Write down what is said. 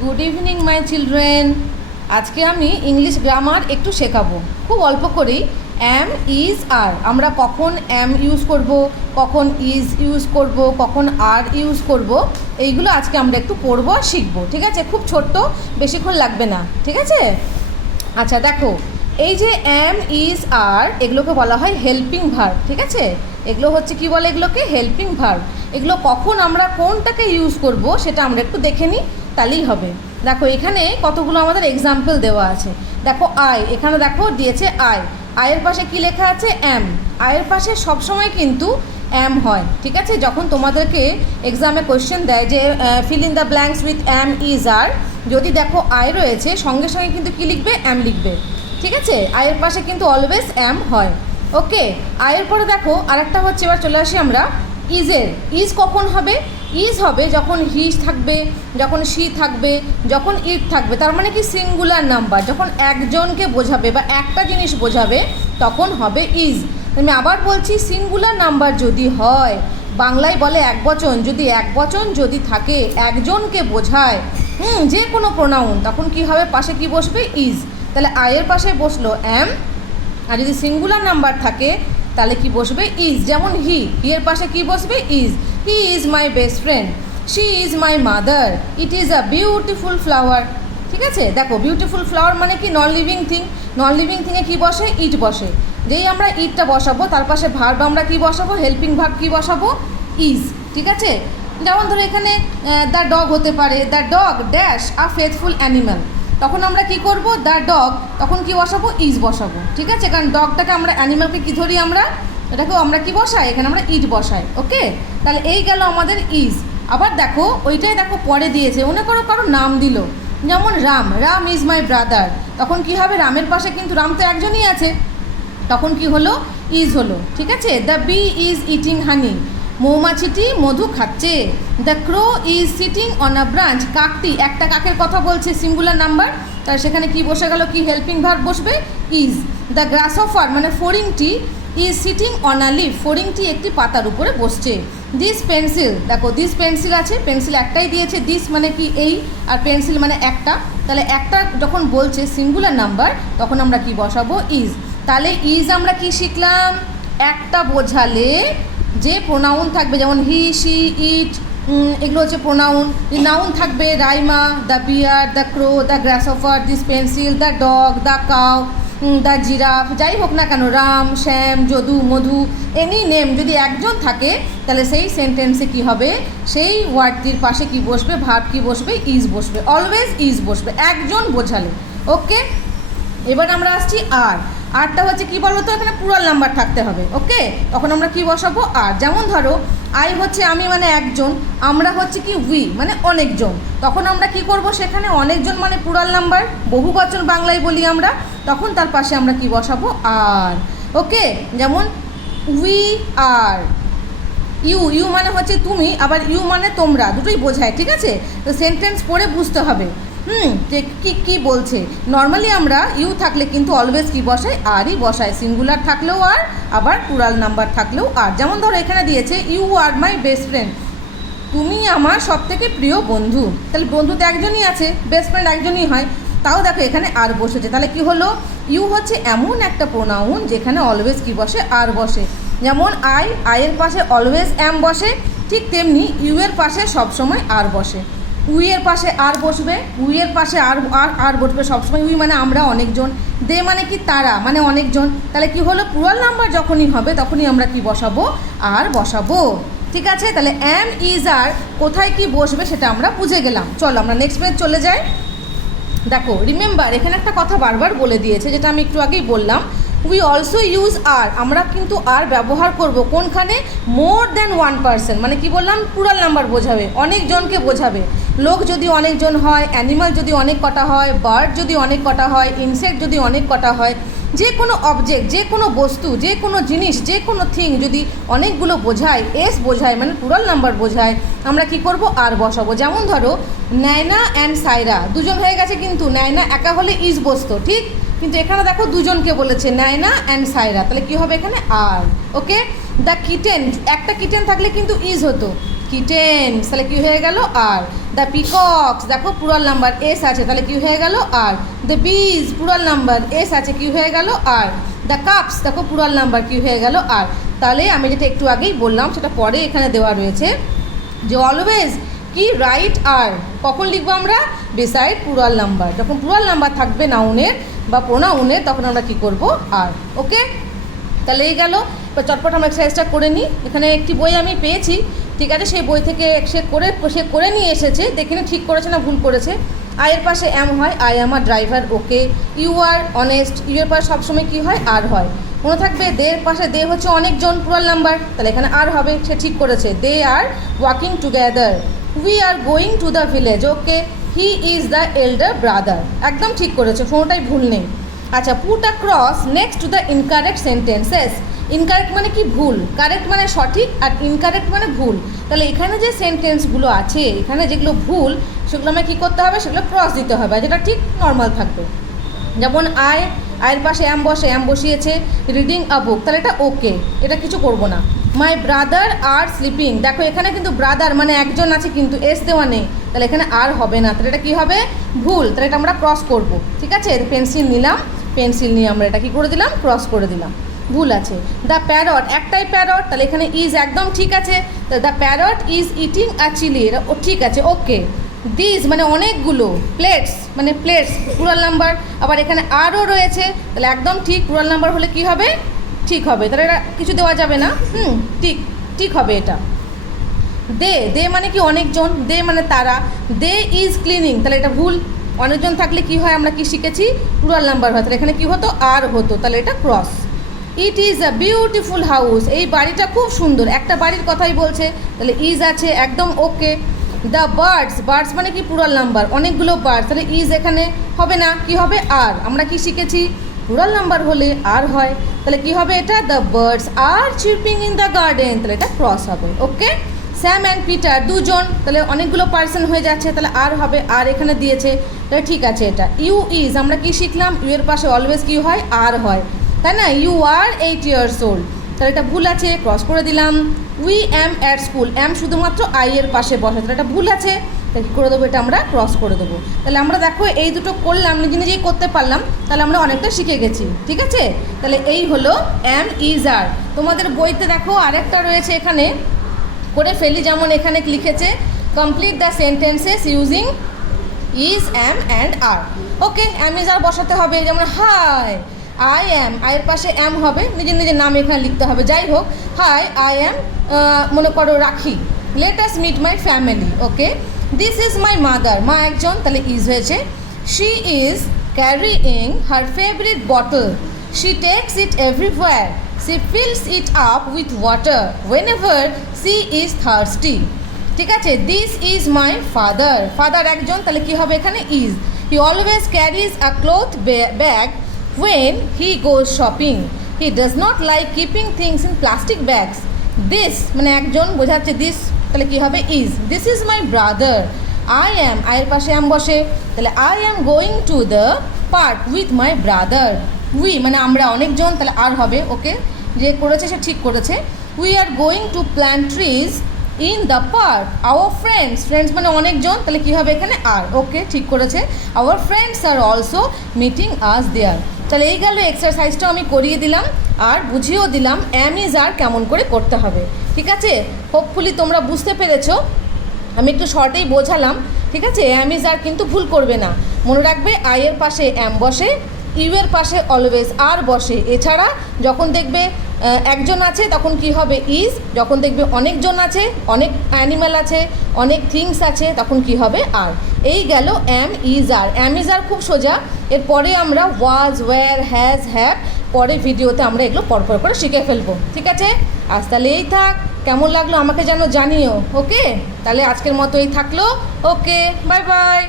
Good evening my children. আজকে আমি English grammar একটু শেখাবো, খুব অল্প করেই। অ্যাম, ইজ, আর আমরা কখন অ্যাম ইউজ করব, কখন ইজ ইউজ করব, কখন আর ইউজ করব, এইগুলো আজকে আমরা একটু পড়বো আর শিখবো, ঠিক আছে? খুব ছোট্ট, বেশিক্ষণ লাগবে না, ঠিক আছে? আচ্ছা দেখো, এই যে অ্যাম, ইজ, আর এগুলোকে বলা হয় হেল্পিং ভার্ব, ঠিক আছে? এগুলো হচ্ছে কি বলে, এগুলোকে হেল্পিং ভার্ব। এগুলো কখন আমরা কোনটাকে ইউজ করব সেটা আমরা একটু দেখে নিই, তাহলেই হবে। দেখো এখানে কতগুলো আমাদের এক্সাম্পল দেওয়া আছে। দেখো আই, এখানে দেখো দিয়েছে আই, আয়ের পাশে কি লেখা আছে? অ্যাম। আয়ের পাশে সবসময় কিন্তু অ্যাম হয়, ঠিক আছে? যখন তোমাদেরকে এক্সামে কোয়েশ্চেন দেয় যে fill in the blanks with am, is, are, যদি দেখো আই রয়েছে সঙ্গে সঙ্গে কিন্তু কি লিখবে? অ্যাম লিখবে, ঠিক আছে? আয়ের পাশে কিন্তু অলওয়েজ অ্যাম হয়। ওকে, আয়ের পরে দেখো আরেকটা হচ্ছে, এবার চলে আসি আমরা ইজের। ইজ কখন হবে? ইজ হবে যখন হি থাকবে, যখন শি থাকবে, যখন ইট থাকবে, তার মানে কি সিঙ্গুলার নাম্বার, যখন একজনকে বোঝাবে বা একটা জিনিস বোঝাবে তখন হবে ইজ। আমি আবার বলছি, সিঙ্গুলার নাম্বার যদি হয়, বাংলায় বলে একবচন, যদি একবচন যদি থাকে, একজনকে বোঝায়, যে কোনো প্রোনাউন, তখন কি হবে? পাশে কি বসবে? ইজ। তাহলে আয়ের পাশে বসলো অ্যাম, আর যদি সিঙ্গুলার নাম্বার থাকে তাহলে কি বসবে? ইজ। যেমন হি, হি এর পাশে কি বসবে? Is. He is my best friend, she is my mother, it is a beautiful flower, ঠিক আছে? দেখো বিউটিফুল ফ্লাওয়ার মানে কি? Non living thing. Non living থিংয়ে কী বসে? ইট বসে। যেই আমরা ইটটা বসাবো তার পাশে ভার্ব আমরা কি বসাবো? হেল্পিং ভার্ব কি বসাবো? ইজ, ঠিক আছে? যেমন ধরো এখানে দ্য ডগ হতে পারে, the dog dash a faithful animal, তখন আমরা কি করব? দ্য ডগ, তখন কি বসাবো? ইজ বসাবো, ঠিক আছে? কারণ ডগটাকে আমরা, অ্যানিম্যালকে কী ধরি আমরা? এটাকেও আমরা কি বসাই? এখানে আমরা ইট বসাই। ওকে, তাহলে এই গেল আমাদের ইজ। আবার দেখো ওইটাই দেখো পরে দিয়েছে, মনে করো কারো নাম দিল, যেমন Ram, Ram is my brother, তখন কি হবে? রামের পাশে কিন্তু রাম তো একজনই আছে, তখন কি হলো? ইজ হলো, ঠিক আছে? The bee is eating honey, মৌমাছিটি মধু খাচ্ছে। The crow is sitting on a branch, কাকটি, একটা কাকের কথা বলছে, সিঙ্গুলার নাম্বার, তার সেখানে কি বসে গেল? কি হেল্পিং ভার্ব বসবে? ইজ। দ্য গ্রাসহপার মানে ফড়িংটি is sitting on a leaf, ফড়িংটি একটি পাতার উপরে বসছে। দিস পেন্সিল, দেখো দিস পেন্সিল আছে, পেন্সিল একটাই দিয়েছে, দিস মানে কি? এই, আর পেন্সিল মানে একটা, তাহলে একটা যখন বলছে সিঙ্গুলার নাম্বার তখন আমরা কি বসাবো? ইজ। তাহলে ইজ আমরা কি শিখলাম? একটা বোঝালে যে প্রোনাউন থাকবে, যেমন হি, শি, ইট, এগুলো হচ্ছে প্রোনাউন। নাউন থাকবে Raima, the bear, the crow, the grasshopper, this pencil, the dog, the cow, the giraffe, যাই হোক না কেন, রাম, শ্যাম, যদু, মধু, এনি নেম, যদি একজন থাকে তাহলে সেই সেন্টেন্সে কি হবে? সেই ওয়ার্ডটির পাশে কি বসবে? ভার্ব কি বসবে? ইজ বসবে, অলওয়েজ ইজ বসবে, একজন বোঝালে। ওকে, এবার আমরা আসছি আর। আরটা হচ্ছে কি বলো তো? এখানে প্লুরাল নাম্বার থাকতে হবে। ওকে, তখন আমরা কি বসাবো? আর। যেমন ধরো আই হচ্ছে আমি মানে একজন, আমরা হচ্ছে কি? উই মানে অনেকজন, তখন আমরা কি করব? সেখানে অনেকজন মানে প্লুরাল নাম্বার, বহুবচন বাংলায় বলি আমরা, তখন তার পাশে আমরা কি বসাবো? আর। ওকে, যেমন উই আর, ইউ, ইউ মানে হচ্ছে তুমি, আবার ইউ মানে তোমরা, দুটোই বোঝায়, ঠিক আছে? তো সেন্টেন্স পড়ে বুঝতে হবে যে কী বলছে। নর্মালি আমরা ইউ থাকলে কিন্তু অলওয়েজ কি বসাই? আরই বসাই, সিঙ্গুলার থাকলেও আর, আবার প্লুরাল নাম্বার থাকলেও আর। যেমন ধরো এখানে দিয়েছে you are my best friend, তুমি আমার সবথেকে প্রিয় বন্ধু, তাহলে বন্ধু তো একজনই আছে, বেস্ট ফ্রেন্ড একজনই হয়, তাও দেখো এখানে আর বসেছে, তাহলে কি হলো? ইউ হচ্ছে এমন একটা প্রোনাউন যেখানে অলওয়েজ কি বসে? আর বসে। যেমন আই, আয়ের পাশে অলওয়েজ অ্যাম বসে, ঠিক তেমনি ইউ এর পাশে সবসময় আর বসে। উই এর পাশে আর বসবে, উই এর পাশে আর আর বসবে সবসময়। উই মানে আমরা, অনেকজন। দে মানে কি? তারা, মানে অনেকজন। তাহলে কি হলো? প্লুরাল নাম্বার যখনই হবে তখনই আমরা কি বসাবো? আর বসাবো, ঠিক আছে? তাহলে অ্যাম, ইজ, আর কোথায় কি বসবে সেটা আমরা বুঝে গেলাম। চলো আমরা নেক্সট পেজ চলে যাই। দেখো রিমেম্বার, এখানে একটা কথা বারবার বলে দিয়েছে, যেটা আমি একটু আগেই বললাম, উই অলসো ইউজ আর, আমরা কিন্তু আর ব্যবহার করব কোনখানে? মোর দ্যান ওয়ান পার্সন, মানে কি বললাম? প্লুরাল নাম্বার বোঝাবে, অনেকজনকে বোঝাবে। লোক যদি অনেকজন হয়, অ্যানিমাল যদি অনেক কটা হয়, বার্ড যদি অনেক কটা হয়, ইনসেক্ট যদি অনেক কটা হয়, যে কোনো অবজেক্ট, যে কোনো বস্তু, যে কোনো জিনিস, যে কোনো থিং যদি অনেকগুলো বোঝায়, এস বোঝায় মানে প্লুরাল নাম্বার বোঝায়, আমরা কি করব? আর বসাবো। যেমন ধরো নায়না অ্যান্ড সাইরা, দুজন হয়ে গেছে, কিন্তু নায়না একা হলে ইজ বসতো, ঠিক? কিন্তু এখানে দেখো দুজনকে বলেছে, নায়না অ্যান্ড সাইরা, তাহলে কী হবে এখানে? আর। ওকে, দ্য কিটেন, একটা কিটেন থাকলে কিন্তু ইজ হতো, কিটেন, তাহলে কী হয়ে গেল? আর। দ্য পিকক্স, দেখো প্লুরাল নাম্বার এস আছে, তাহলে কি হয়ে গেল আর। দ্য বিজ প্লুরাল নাম্বার এস আছে, কি হয়ে গেল আর। দ্য কাপস দেখো প্লুরাল নাম্বার কি হয়ে গেল আর। তাহলে আমি যেটা একটু আগেই বললাম সেটা পরে এখানে দেওয়া রয়েছে যে অলওয়েজ কি রাইট আর কখন লিখবো আমরা, বিসাইড প্লুরাল নাম্বার। যখন প্লুরাল নাম্বার থাকবে নাউনের বা প্রোনাউনের তখন আমরা কি করব আর। ওকে, তাহলে এই গেল। এবার চটপট আমরা এক্সারসাইজটা করে নিই। এখানে একটি বই আমি পেয়েছি, ঠিক আছে, সেই বই থেকে সে করে নিয়ে এসেছে, দেখে ঠিক করেছে না ভুল করেছে। আয়ের পাশে এম হয়, I am are driver, okay. You are honest, you এর পাশে সবসময় কী হয় আর হয়। মনে থাকবে দের পাশে দে হচ্ছে অনেকজন প্লুরাল নাম্বার, তাহলে এখানে আর হবে, সে ঠিক করেছে। They are walking together, we are going to the village, okay. He is the elder brother, একদম ঠিক করেছে, কোনোটাই ভুল নেই। আচ্ছা, put a cross next to the incorrect sentences. Incorrect মানে কি ভুল, কারেক্ট মানে সঠিক, আর ইনকারেক্ট মানে ভুল। তাহলে এখানে যে সেন্টেন্সগুলো আছে, এখানে যেগুলো ভুল সেগুলো আমায় কী করতে হবে, সেগুলো ক্রস দিতে হবে, যেটা ঠিক নর্মাল থাকবে। যেমন আয়ের পাশে অ্যাম বসে, অ্যাম বসিয়েছে। রিডিং আ বুক, তাহলে এটা ওকে, এটা কিছু করব না। মাই ব্রাদার আর স্লিপিং, দেখো এখানে কিন্তু ব্রাদার মানে একজন আছে কিন্তু এস দেওয়া নেই, তাহলে এখানে আর হবে না, তাহলে এটা কী হবে, ভুল। তাহলে এটা আমরা ক্রস করব, ঠিক আছে। পেন্সিল নিলাম, পেন্সিল নিয়ে আমরা এটা কী করে দিলাম, ক্রস করে দিলাম, ভুল আছে। দ্য প্যারট, একটাই প্যারট, তাহলে এখানে ইজ একদম ঠিক আছে। তো the parrot is eating a chilli, এটা ঠিক আছে, ওকে। দিস মানে অনেকগুলো, প্লেটস মানে প্লেটস প্লুরাল নাম্বার, আবার এখানে আরও রয়েছে, তাহলে একদম ঠিক, প্লুরাল নাম্বার হলে কি হবে, ঠিক হবে, তাহলে এটা কিছু দেওয়া যাবে না, ঠিক ঠিক হবে এটা। দে মানে কি অনেকজন, দে মানে তারা। দে ইজ ক্লিনিং, তাহলে এটা ভুল, অনেকজন থাকলে কি হয়, আমরা কি শিখেছি, প্লুরাল নাম্বার হয়, তাহলে এখানে কি হতো, আর হতো, তাহলে এটা cross. It is a beautiful house, এই বাড়িটা খুব সুন্দর, একটা বাড়ির কথাই বলছে, তাহলে ইজ আছে, একদম ওকে। দ্য বার্ডস মানে কি প্লুরাল নাম্বার, অনেকগুলো বার্ডস, তাহলে ইজ এখানে হবে না, কি হবে আর। আমরা কি শিখেছি, প্লুরাল নাম্বার হলে আর হয়, তাহলে কি হবে এটা, the birds are chirping in the garden, তাহলে এটা ক্রস হবে, ওকে। স্যাম অ্যান্ড পিটার দুজন, তাহলে অনেকগুলো পার্সন হয়ে যাচ্ছে, তাহলে আর হবে, আর এখানে দিয়েছে, তাহলে ঠিক আছে এটা। ইউ ইজ, আমরা কি শিখলাম, ইউ এর পাশে অলওয়েজ কি হয়, আর হয়, তাই না। ইউ আর 8 years old, তাহলে এটা ভুল আছে, ক্রস করে দিলাম। উই অ্যাম অ্যাট স্কুল, অ্যাম শুধুমাত্র আই এর পাশে বসে, তাহলে এটা ভুল আছে, তাহলে কী করে দেবো, এটা আমরা ক্রস করে দেবো। তাহলে আমরা দেখো এই দুটো করলাম, নিজে নিজেই করতে পারলাম, তাহলে আমরা অনেকটা শিখে গেছি, ঠিক আছে। তাহলে এই হলো অ্যাম ইজ আর। তোমাদের বইতে দেখো আরেকটা রয়েছে, এখানে করে ফেলি, যেমন এখানে লিখেছে complete the sentences using is am and are, okay. Am is are বসাতে হবে, যেমন হাই আই অ্যাম, আয়ের পাশে অ্যাম হবে, নিজের নিজের নাম এখানে লিখতে হবে, যাই হোক। হাই আই অ্যাম, মনে করো রাখি। Let us meet my family, okay. This is my mother, মা একজন, তাহলে ইজ হয়েছে। She is carrying her favourite bottle, she takes it everywhere, she fills it up with water whenever she is thirsty, ঠিক আছে। This is my father, father একজন, তাহলে কী হবে এখানে is. He always carries a cloth bag when he goes shopping, he does not like keeping things in plastic bags. This মানে একজন বোঝাচ্ছে, দিস তাহলে কি হবে is. This is my brother, I am, আয়ের পাশে অ্যাম বসে, তাহলে I am going to the park with my brother. We মানে আমরা অনেকজন, তাহলে আর হবে, ওকে। যে করেছে সে ঠিক করেছে। We are going to plant trees in the park, our friends মানে অনেকজন, তাহলে কী হবে এখানে আর, ওকে ঠিক করেছে। Our friends are also meeting us there. তাহলে এই গেল এক্সারসাইজটাও আমি করিয়ে দিলাম আর বুঝিয়েও দিলাম অ্যাম ইজ আর কেমন করে করতে হবে, ঠিক আছে। হোপফুলি তোমরা বুঝতে পেরেছো, আমি একটু শর্টেই বোঝালাম, ঠিক আছে। অ্যাম ইজ আর কিন্তু ভুল করবে না, মনে রাখবে আই এর পাশে অ্যাম বসে, ইউ এর পাশে অলওয়েজ আর বসে। এছাড়া যখন দেখবে একজন আছে তখন কি হবে ইজ, যখন দেখবে অনেকজন আছে, অনেক অ্যানিম্যাল আছে, অনেক থিংস আছে, তখন কি হবে আর। এই গেল অ্যাম ইজ আর। অ্যাম ইজ আর খুব সোজা, এরপরে আমরা ওয়াজ, ওয়্যার, হ্যাজ, হ্যাভ পরে ভিডিওতে আমরা এগুলো পরপর করে শিখে ফেলবো, ঠিক আছে। আজ তাহলে এই থাক, কেমন লাগলো আমাকে যেন জানিও, ওকে। তাহলে আজকের মতো এই থাকলো, ওকে, বাই বাই।